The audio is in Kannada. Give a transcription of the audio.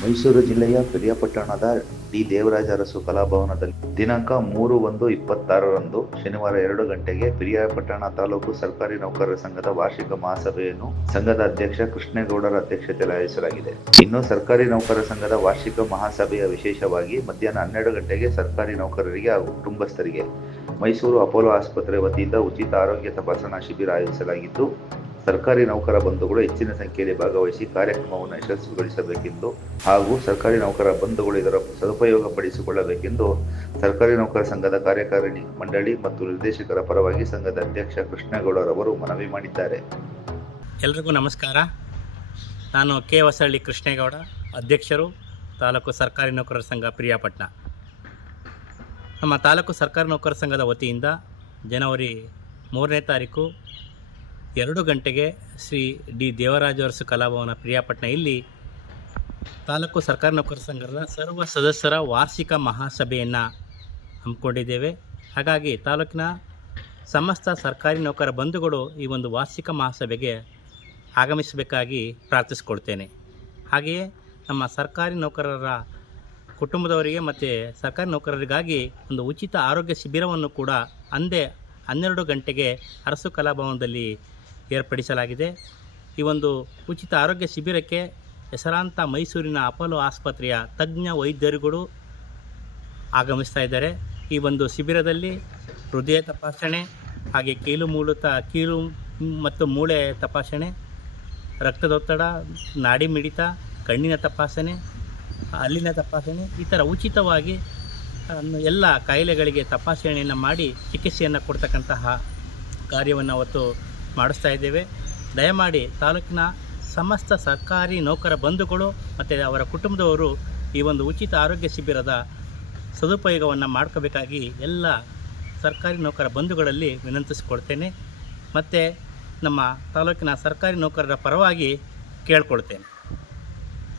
ಮೈಸೂರು ಜಿಲ್ಲೆಯ ಪಿರಿಯಾಪಟ್ಟಣದ ಡಿ. ದೇವರಾಜ ಅರಸು ಕಲಾಭವನದಲ್ಲಿ ದಿನಾಂಕ ಮೂರು ಒಂದು ಇಪ್ಪತ್ತಾರರಂದು ಶನಿವಾರ ಎರಡು ಗಂಟೆಗೆ ಪಿರಿಯಾಪಟ್ಟಣ ತಾಲೂಕು ಸರ್ಕಾರಿ ನೌಕರರ ಸಂಘದ ವಾರ್ಷಿಕ ಮಹಾಸಭೆಯನ್ನು ಸಂಘದ ಅಧ್ಯಕ್ಷ ಕೃಷ್ಣೇಗೌಡರ ಅಧ್ಯಕ್ಷತೆಯಲ್ಲಿ ಆಯೋಜಿಸಲಾಗಿದೆ. ಇನ್ನು ಸರ್ಕಾರಿ ನೌಕರರ ಸಂಘದ ವಾರ್ಷಿಕ ಮಹಾಸಭೆಯ ವಿಶೇಷವಾಗಿ ಮಧ್ಯಾಹ್ನ ಹನ್ನೆರಡು ಗಂಟೆಗೆ ಸರ್ಕಾರಿ ನೌಕರರಿಗೆ ಹಾಗೂ ಕುಟುಂಬಸ್ಥರಿಗೆ ಮೈಸೂರು ಅಪೋಲೋ ಆಸ್ಪತ್ರೆ ವತಿಯಿಂದ ಉಚಿತ ಆರೋಗ್ಯ ತಪಾಸಣಾ ಶಿಬಿರ ಆಯೋಜಿಸಲಾಗಿದ್ದು ಸರ್ಕಾರಿ ನೌಕರ ಬಂಧುಗಳು ಹೆಚ್ಚಿನ ಸಂಖ್ಯೆಯಲ್ಲಿ ಭಾಗವಹಿಸಿ ಕಾರ್ಯಕ್ರಮವನ್ನು ಯಶಸ್ವಿಗೊಳಿಸಬೇಕೆಂದು ಹಾಗೂ ಸರ್ಕಾರಿ ನೌಕರ ಬಂಧುಗಳು ಇದರ ಸದುಪಯೋಗ ಪಡಿಸಿಕೊಳ್ಳಬೇಕೆಂದು ಸರ್ಕಾರಿ ನೌಕರ ಸಂಘದ ಕಾರ್ಯಕಾರಿಣಿ ಮಂಡಳಿ ಮತ್ತು ನಿರ್ದೇಶಕರ ಪರವಾಗಿ ಸಂಘದ ಅಧ್ಯಕ್ಷ ಕೃಷ್ಣೇಗೌಡರವರು ಮನವಿ ಮಾಡಿದ್ದಾರೆ. ಎಲ್ರಿಗೂ ನಮಸ್ಕಾರ. ನಾನು ಕೆ ಹೊಸಳ್ಳಿ ಕೃಷ್ಣೇಗೌಡ, ಅಧ್ಯಕ್ಷರು ತಾಲೂಕು ಸರ್ಕಾರಿ ನೌಕರರ ಸಂಘ ಪ್ರಿಯಾಪಟ್ಟಣ ನಮ್ಮ ತಾಲೂಕು ಸರ್ಕಾರಿ ನೌಕರರ ಸಂಘದ ವತಿಯಿಂದ ಜನವರಿ ಮೂರನೇ ತಾರೀಕು ಎರಡು ಗಂಟೆಗೆ ಶ್ರೀ ಡಿ ದೇವರಾಜ ಅರಸು ಕಲಾಭವನ ಪ್ರಿಯಾಪಟ್ಟಣ ಇಲ್ಲಿ ತಾಲೂಕು ಸರ್ಕಾರಿ ನೌಕರ ಸಂಘದ ಸರ್ವ ಸದಸ್ಯರ ವಾರ್ಷಿಕ ಮಹಾಸಭೆಯನ್ನು ಹಮ್ಮಿಕೊಂಡಿದ್ದೇವೆ. ಹಾಗಾಗಿ ತಾಲೂಕಿನ ಸಮಸ್ತ ಸರ್ಕಾರಿ ನೌಕರ ಬಂಧುಗಳು ಈ ಒಂದು ವಾರ್ಷಿಕ ಮಹಾಸಭೆಗೆ ಆಗಮಿಸಬೇಕಾಗಿ ಪ್ರಾರ್ಥಿಸಿಕೊಳ್ತೇನೆ. ಹಾಗೆಯೇ ನಮ್ಮ ಸರ್ಕಾರಿ ನೌಕರರ ಕುಟುಂಬದವರಿಗೆ ಮತ್ತು ಸರ್ಕಾರಿ ನೌಕರರಿಗಾಗಿ ಒಂದು ಉಚಿತ ಆರೋಗ್ಯ ಶಿಬಿರವನ್ನು ಕೂಡ ಅಂದೇ ಹನ್ನೆರಡು ಗಂಟೆಗೆ ಅರಸು ಕಲಾಭವನದಲ್ಲಿ ಏರ್ಪಡಿಸಲಾಗಿದೆ. ಈ ಒಂದು ಉಚಿತ ಆರೋಗ್ಯ ಶಿಬಿರಕ್ಕೆ ಹೆಸರಾಂತ ಮೈಸೂರಿನ ಅಪೋಲೋ ಆಸ್ಪತ್ರೆಯ ತಜ್ಞ ವೈದ್ಯರುಗಳು ಆಗಮಿಸ್ತಾ ಇದ್ದಾರೆ. ಈ ಒಂದು ಶಿಬಿರದಲ್ಲಿ ಹೃದಯ ತಪಾಸಣೆ ಹಾಗೆ ಕೀಲು ಮೂಲತ, ಕೀಲು ಮತ್ತು ಮೂಳೆ ತಪಾಸಣೆ, ರಕ್ತದೊತ್ತಡ, ನಾಡಿ ಮಿಡಿತ, ಕಣ್ಣಿನ ತಪಾಸಣೆ ಅಲ್ಲಿನ ತಪಾಸಣೆ ಈ ಥರ ಉಚಿತವಾಗಿ ಎಲ್ಲ ಕಾಯಿಲೆಗಳಿಗೆ ತಪಾಸಣೆಯನ್ನು ಮಾಡಿ ಚಿಕಿತ್ಸೆಯನ್ನು ಕೊಡ್ತಕ್ಕಂತಹ ಕಾರ್ಯವನ್ನು ಅವತ್ತು ಮಾಡಿಸ್ತಾ ಇದ್ದೇವೆ. ದಯಮಾಡಿ ತಾಲೂಕಿನ ಸಮಸ್ತ ಸರ್ಕಾರಿ ನೌಕರ ಬಂಧುಗಳು ಮತ್ತು ಅವರ ಕುಟುಂಬದವರು ಈ ಒಂದು ಉಚಿತ ಆರೋಗ್ಯ ಶಿಬಿರದ ಸದುಪಯೋಗವನ್ನು ಮಾಡ್ಕೋಬೇಕಾಗಿ ಎಲ್ಲ ಸರ್ಕಾರಿ ನೌಕರ ಬಂಧುಗಳಲ್ಲಿ ವಿನಂತಿಸಿಕೊಳ್ತೇನೆ. ಮತ್ತು ನಮ್ಮ ತಾಲೂಕಿನ ಸರ್ಕಾರಿ ನೌಕರರ ಪರವಾಗಿ ಕೇಳ್ಕೊಳ್ತೇನೆ.